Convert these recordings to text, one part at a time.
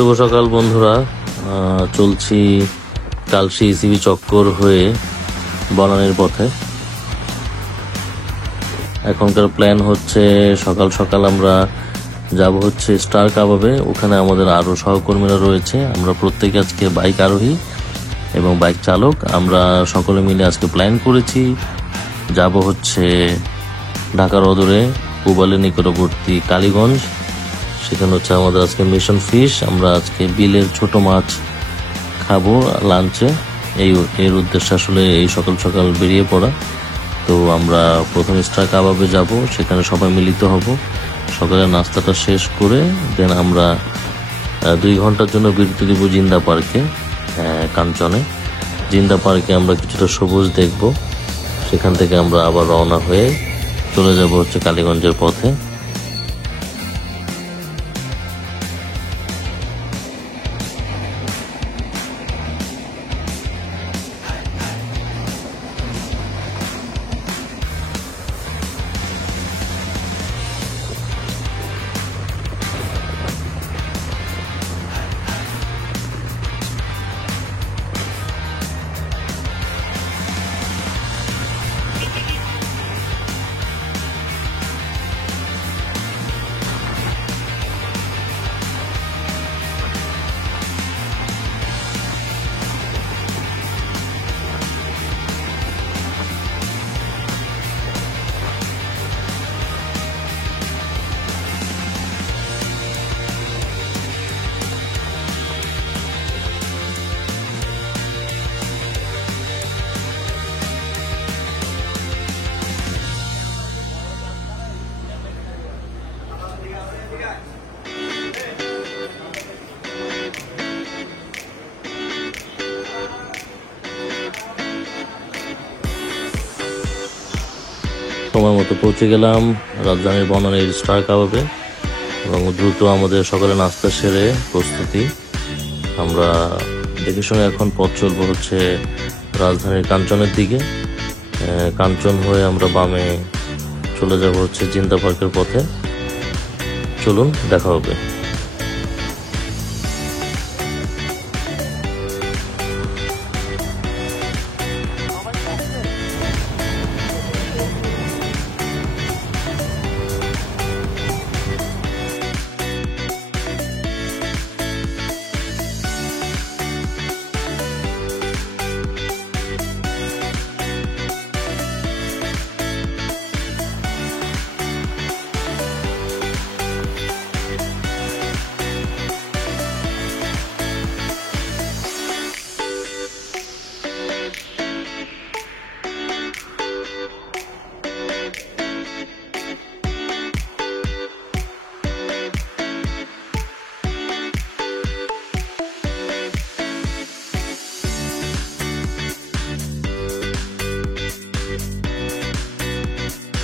শুভ সকাল বন্ধুরা, চলছি কালশি ইসিবি চক্কর হয়ে বনানীর পথে। এখনকার প্ল্যান হচ্ছে সকাল সকাল আমরা যাব হচ্ছে স্টার কাবাবে। ওখানে আমাদের আরো সহকর্মীরা রয়েছে, আমরা প্রত্যেকে আজকে বাইক আরোহী এবং বাইক চালক। আমরা সকলে মিলে আজকে প্ল্যান করেছি যাব হচ্ছে ঢাকার অদূরে পুবালের নিকটবর্তী কালীগঞ্জ। সেখানে হচ্ছে আমাদের আজকে মিশন ফিশ। আমরা আজকে বিলের ছোট মাছ খাবো লাঞ্চে। এর উদ্দেশ্যে আসলে এই সকাল সকাল বেরিয়ে পড়া। তো আমরা প্রথম স্টার কাবাবে যাব, সেখানে সবাই মিলিত হব। সকালে নাস্তাটা শেষ করে দেন আমরা 2 ঘন্টার জন্য বিরতি দিব জিন্দা পার্কে, কাঞ্চনে। জিন্দা পার্কে আমরা কিছুটা সবুজ দেখব। সেখান থেকে আমরা আবার রওনা হয়ে চলে যাব হচ্ছে কালীগঞ্জের পথে। সময় মতো পৌঁছে গেলাম রাজধানীর বনানীর স্টার কাবাবে এবং দ্রুত আমাদের সকালে নাস্তা সেরে প্রস্তুতি। আমরা দেখে শুনে এখন পথ চলবো হচ্ছে রাজধানীর কাঞ্চনের দিকে। কাঞ্চন হয়ে আমরা বামে চলে যাব হচ্ছে জিন্দা পার্কের পথে। চলুন, দেখা হবে।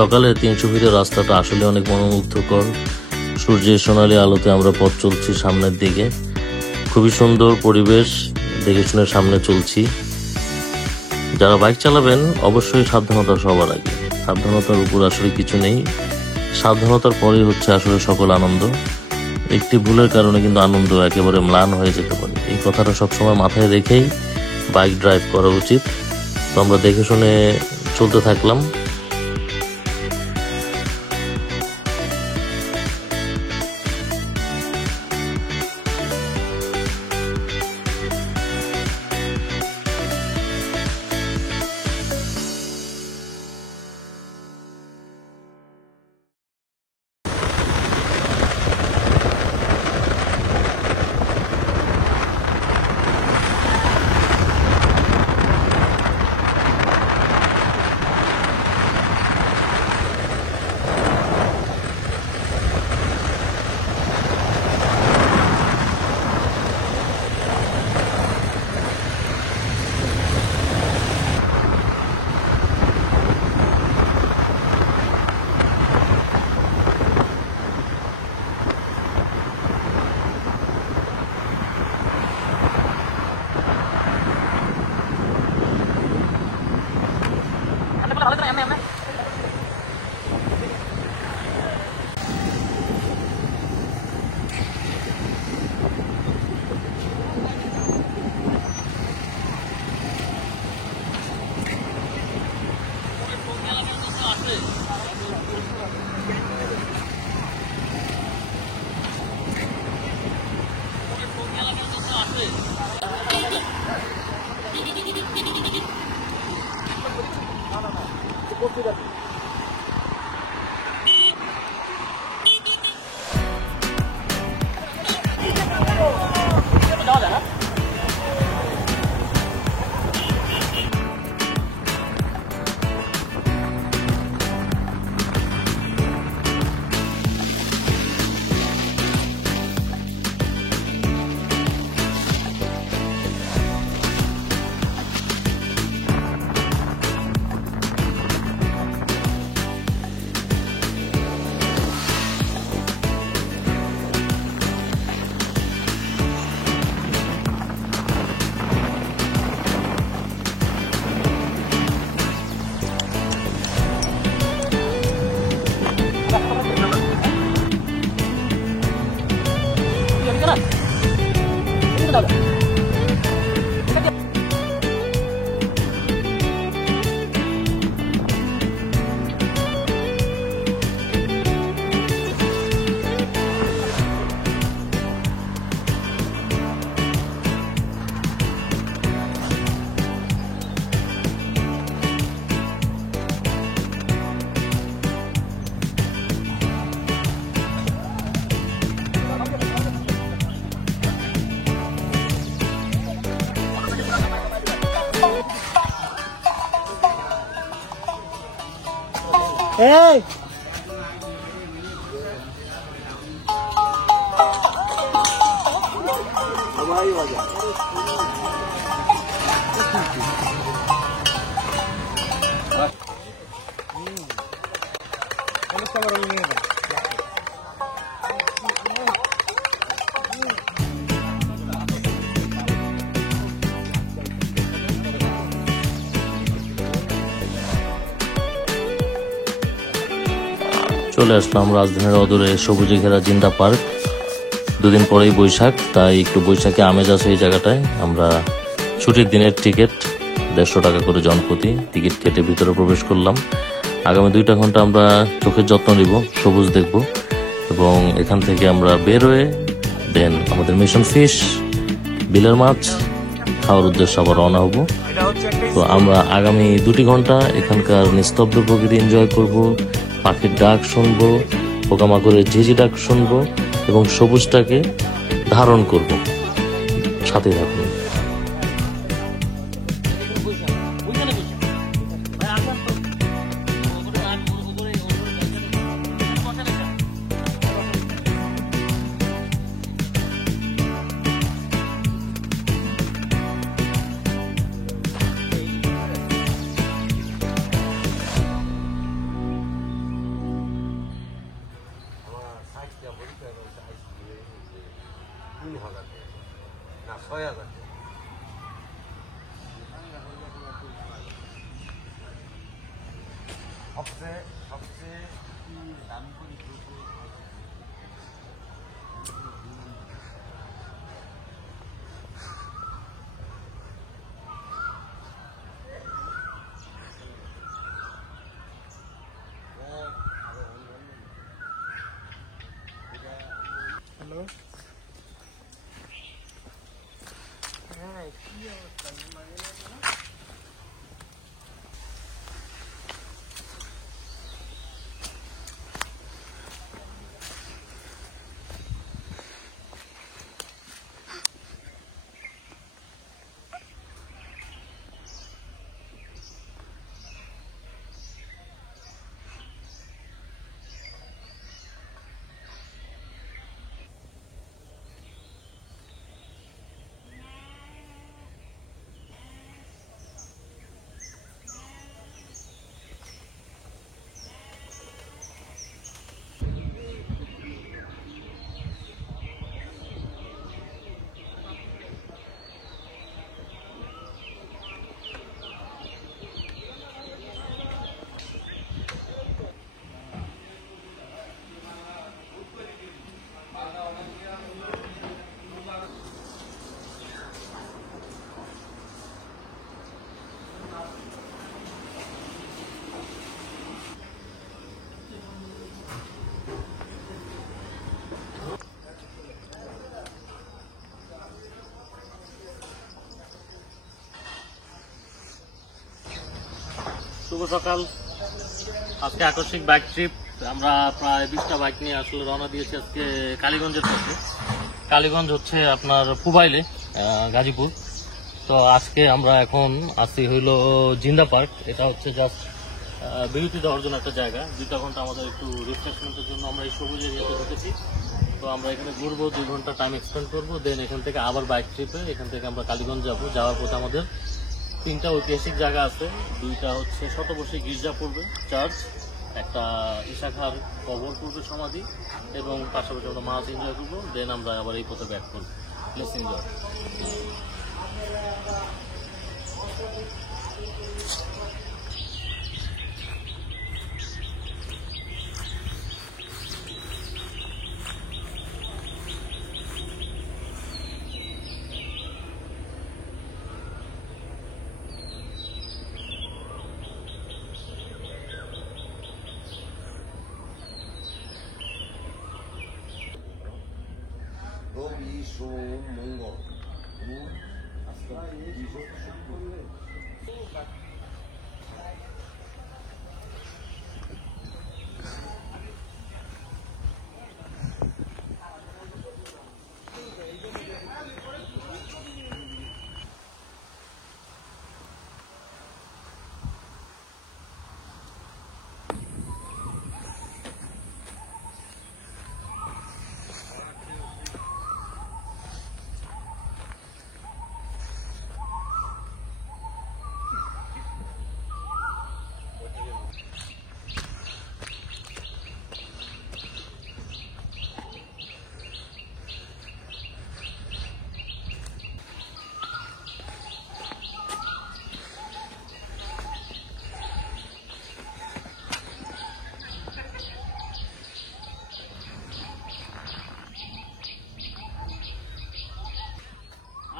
সকালে 300 ফিটের রাস্তাটা আসলে অনেক মনোমুগ্ধকর। সূর্যের সোনালী আলোতে আমরা পথ চলছি সামনের দিকে। খুবই সুন্দর পরিবেশ, দেখে শুনে সামনে চলছি। যারা বাইক চালাবেন অবশ্যই সাবধানতা সবার আগে। সাবধানতার উপর আসলে কিছু নেই, সাবধানতার পরেই হচ্ছে আসলে সকল আনন্দ। একটি ভুলের কারণে কিন্তু আনন্দ একেবারে ম্লান হয়ে যেতে পারে। এই কথাটা সবসময় মাথায় রেখেই বাইক ড্রাইভ করা উচিত। তো আমরা দেখে শুনে চলতে থাকলাম। Hey! চলে আসলাম রাজধানীর অদূরে সবুজে ঘেরা জিন্দা পার্ক। দুদিন পরেই বৈশাখ, তাই একটু বৈশাখে আমেজ আছে এই জায়গাটায়। আমরা ছুটির দিনের টিকিট 150 টাকা করে জনপ্রতি টিকিট কেটে ভিতরে প্রবেশ করলাম। আগামী 2 ঘন্টা আমরা চোখের যত্ন নিব, সবুজ দেখব, এবং এখান থেকে আমরা বের হয়ে দেন আমাদের মিশন ফিশ বিলের মাছ খাওয়ার উদ্দেশ্যে আবার রওনা হব। তো আমরা আগামী 2 ঘন্টা এখানকার নিস্তব্ধ প্রকৃতি এনজয় করব, পাখির ডাক শুনবো, পোকামাকড়ের ঝিঝি ডাক শুনবো এবং সবুজটাকে ধারণ করব। সাথে থাকুন। সবচেয়ে দামি করে হ্যালো হ্যাঁ কি অবস্থা শুভ সকাল। আজকে আকস্মিক বাইক ট্রিপ, আমরা প্রায় 20টা বাইক নিয়ে আসলে রওনা দিয়েছি আজকে কালীগঞ্জের পথে। কালীগঞ্জ হচ্ছে আপনার পুবাইলে, গাজীপুর। তো আজকে আমরা এখন আসি হইলো জিন্দা পার্ক। এটা হচ্ছে জাস্ট বিরতি দেওয়ার জন্য একটা জায়গা। 2টা ঘন্টা আমাদের একটু রিফ্রেশমেন্টের জন্য আমরা এই সবুজ এরিয়াতে ঢুকেছি। তো আমরা এখানে ঘুরবো, 2 ঘন্টা টাইম এক্সপেন্ড করবো। দেন এখান থেকে আবার বাইক ট্রিপে, এখান থেকে আমরা কালীগঞ্জ যাবো। যাওয়ার পথে আমাদের 3টা ঐতিহাসিক জায়গা আছে। 2টা হচ্ছে শতবর্ষী গির্জা পূর্বে চার্চ, একটা ঈশাখার কবর পূর্বে সমাধি, এবং পাশাপাশি আমরা মাছ এনজয় করবো। দেন আমরা আবার এই পথে ব্যাক করবো। Place enjoy. মঙ্গল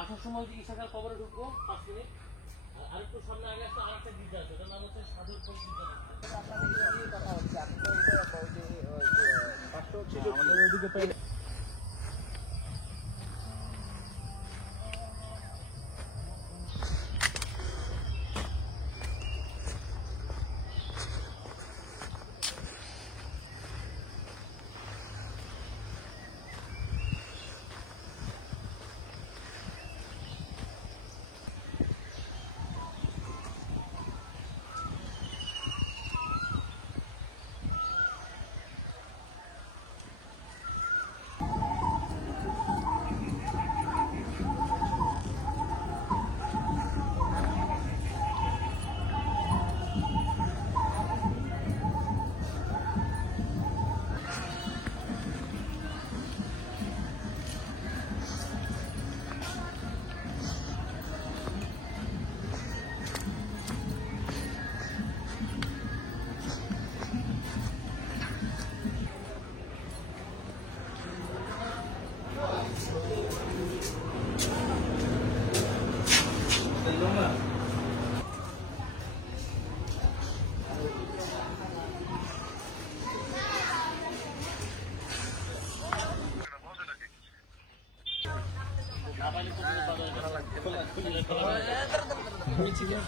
আসার সময় ঈশাখার কবরে ঢুকবো 5 মিনিট। আর একটু সামনে আগে আরেকটা গির্জা আছে, এটার নাম হচ্ছে সাধুর খোল গির্জা। আমাদের ওইদিকে পেয়ে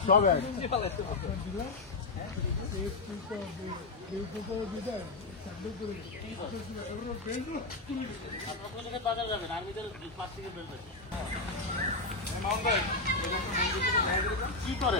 সব এক বাজার যাবেন, আর্মিদের প্লাস্টিকের বেল্ট আছে। কি করে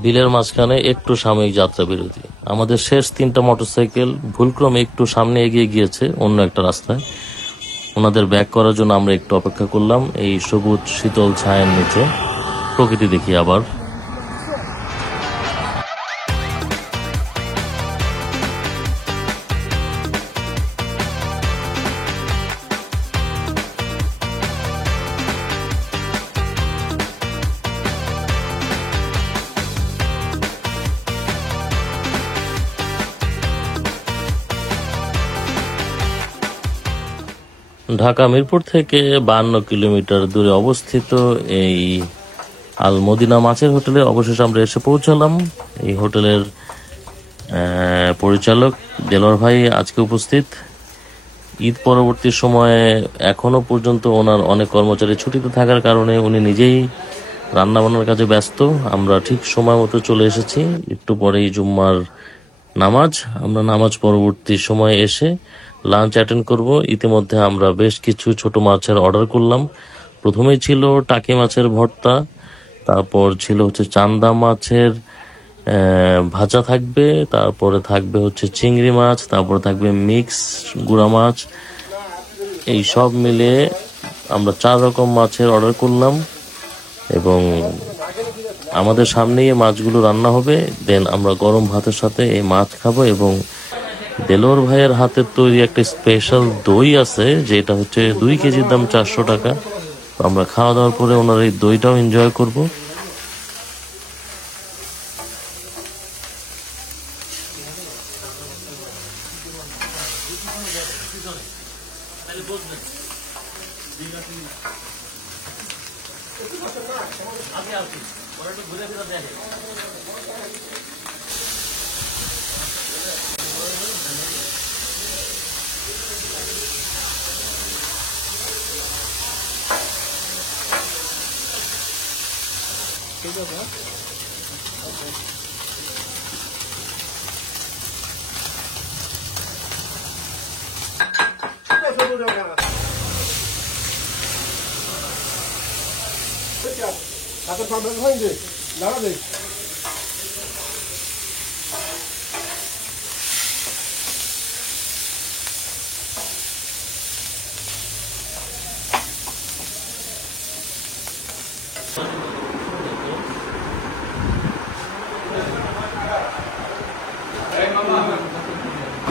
বিলের মাঝখানে একটু সাময়িক যাত্রা বিরতি। আমাদের শেষ 3টা মোটরসাইকেল ভুলক্রমে একটু সামনে এগিয়ে গিয়েছে অন্য একটা রাস্তায়। ওনাদের ব্যাক করার জন্য আমরা একটু অপেক্ষা করলাম এই সবুজ শীতল ছায়ার নিচে, প্রকৃতি দেখি আবার। ঢাকা মিরপুর থেকে 52 কিলোমিটার দূরে অবস্থিত এই আল মদিনা মাছের হোটেলে অবশেষে আমরা এসে পৌঁছালাম। এই হোটেলের পরিচালক দেলোয়ার ভাই আজকে উপস্থিত। ঈদ পরবর্তী সময়ে এখনো পর্যন্ত ওনার অনেক কর্মচারী ছুটিতে থাকার কারণে উনি নিজেই রান্না বান্নার কাজে ব্যস্ত। আমরা ঠিক সময় মতো চলে এসেছি। একটু পরেই জুম্মার নামাজ, আমরা নামাজ পরবর্তী সময়ে এসে লাঞ্চ অ্যাটেন্ড করব। ইতিমধ্যে আমরা বেশ কিছু ছোট মাছের অর্ডার করলাম। প্রথমেই ছিল টাকি মাছের ভর্তা, তারপর ছিল হচ্ছে চান্দা মাছের ভাজা থাকবে, তারপরে থাকবে হচ্ছে চিংড়ি মাছ, তারপরে থাকবে মিক্স গুঁড়া মাছ। এই সব মিলে আমরা 4 রকম মাছের অর্ডার করলাম এবং আমাদের সামনেই এই মাছগুলো রান্না হবে। দেন আমরা গরম ভাতের সাথে এই মাছ খাবো এবং দেলোয়ার ভাইয়ের হাতের তৈরি একটা স্পেশাল দই আছে, যেটা হচ্ছে 2 কেজির দাম 400 টাকা। তো আমরা খাওয়া দাওয়ার পরে ওনার এই দইটাও এনজয় করব। হাতের পাম্প হয়েছে দাঁড়াবে।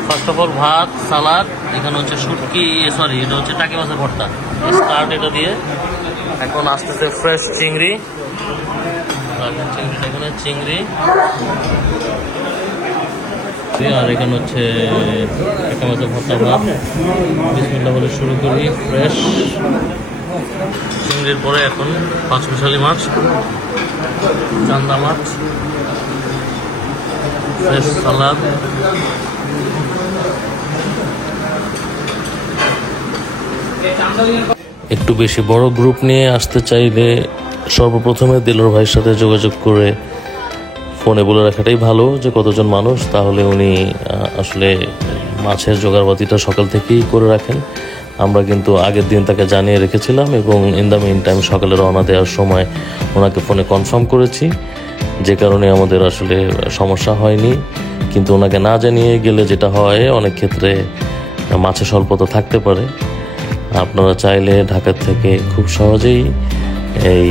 ফার্স্ট অফ অল ভাত, সালাদ, এখানে হচ্ছে শুটকি, সরি এটা হচ্ছে টাকি মাছের ভর্তা, স্টার্ট এটা দিয়ে। এখন আসতেছে ফ্রেশ চিংড়ি, এখানে চিংড়ি, আর এখানে হচ্ছে টাকি মাছের ভর্তা ভাত। বিসমিল্লাহ বলে শুরু করি। ফ্রেশ চিংড়ির পরে এখন 5 মিশালি মাছ, চান্দা মাছ, ফ্রেশ সালাদ, একটু বেশি বড় গ্রুপ নিয়ে আসতে চাইলে সর্বপ্রথমে দেলোয়ার ভাইয়ের সাথে যোগাযোগ করে ফোনে বলে রাখাটাই ভালো যে কতজন মানুষ, তাহলে উনি আসলে মাছের জোগাড়বাতিটা সকাল থেকেই করে রাখেন। আমরা কিন্তু আগের দিন তাকে জানিয়ে রেখেছিলাম এবং ইন দ্য মিন টাইম সকালে রওনা দেওয়ার সময় ওনাকে ফোনে কনফার্ম করেছি, যে কারণে আমাদের আসলে সমস্যা হয়নি। কিন্তু ওনাকে না জানিয়ে গেলে যেটা হয়, অনেক ক্ষেত্রে মাছের স্বল্পতা থাকতে পারে। আপনারা চাইলে ঢাকা থেকে খুব সহজেই এই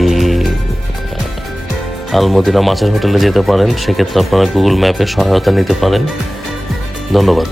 আল মদিনা মাছের হোটেলে যেতে পারেন। সেক্ষেত্রে আপনারা গুগল ম্যাপের সহায়তা নিতে পারেন। ধন্যবাদ।